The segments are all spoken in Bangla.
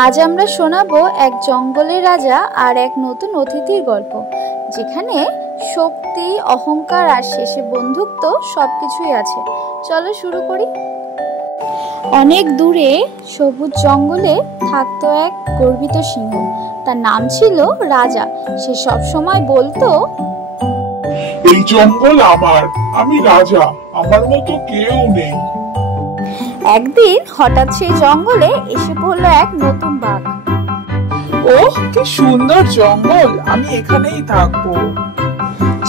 আজ আমরা শোনাবো এক জঙ্গলের রাজা আর এক নতুন অতিথির গল্প, যেখানে শক্তি, অহংকার আর শেষে বন্ধুত্ব সবকিছুই আছে। চলো শুরু করি। অনেক দূরে সবুজ জঙ্গলে থাকতো এক গর্বিত সিংহ। তার নাম ছিল রাজা। সে সব সময় বলতো, এই জঙ্গল আমার, আমি রাজা, আমার মতো কেউ নেই। একদিন হঠাৎ সেই জঙ্গলে এসে পড়লো এক নতুন বাঘ। ওহ, কি সুন্দর জঙ্গল, আমি এখানেই থাকবো।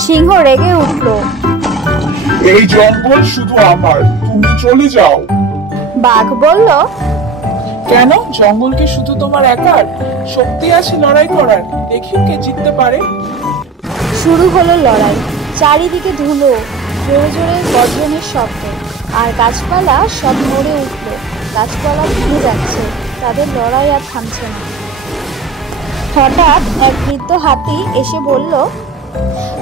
সিংহ রেগে উঠলো। এই জঙ্গল শুধু আমার, তুমি চলে যাও। বাঘ বলল, কেন? জঙ্গল কি শুধু তোমার একার? শক্তি আছে লড়াই করার, দেখি কে জিততে পারে। শুরু হলো লড়াই। চারিদিকে ধুলো, জোরে জোরে গর্জনের শব্দ, আর গাছপালা সব নড়ে উঠল। গাছপালা ভেঙে যাচ্ছে, তাদের লড়াই আর থামছে না। হঠাৎ এক বৃদ্ধ হাতি এসে বলল,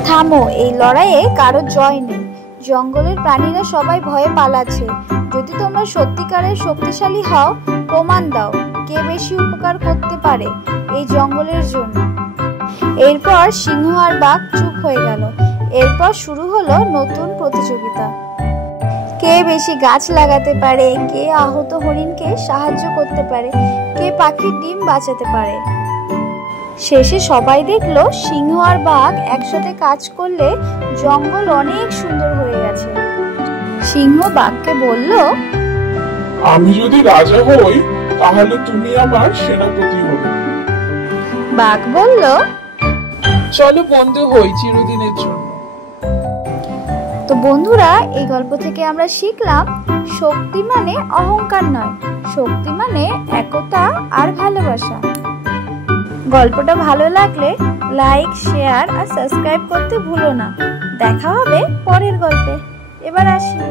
থামো, এই লড়াইয়ে কারো জয় নেই। জঙ্গলের প্রাণীরা সবাই ভয়ে পালাচ্ছে। যদি তোমরা সত্যিকারের শক্তিশালী হও, প্রমাণ দাও কে বেশি উপকার করতে পারে এই জঙ্গলের জন্য। এরপর সিংহ আর বাঘ চুপ হয়ে গেল। এরপর শুরু হলো নতুন প্রতিযোগিতা। কে বেশি গাছ লাগাতে পারে, কে আহত হরিণকে সাহায্য করতে পারে, কে পাখির ডিম বাঁচাতে পারে। শেষে সবাই দেখলো সিংহ আর বাঘ একসাথে কাজ করলে জঙ্গল অনেক সুন্দর হয়ে গেছে। সিংহ বাঘকে বলল, আমি যদি রাজা হই তাহলে তুমি আমার সেনাপতি হবে। বাঘ বলল, চলো বন্ধু হই চিরদিনের জন্য। তো বন্ধুরা, এই গল্প থেকে আমরা শিখলাম শক্তি মানে অহংকার নয়, শক্তি মানে একতা আর ভালোবাসা। গল্পটা ভালো লাগলে লাইক, শেয়ার আর সাবস্ক্রাইব করতে ভুলো না। দেখা হবে পরের গল্পে। এবার আসি।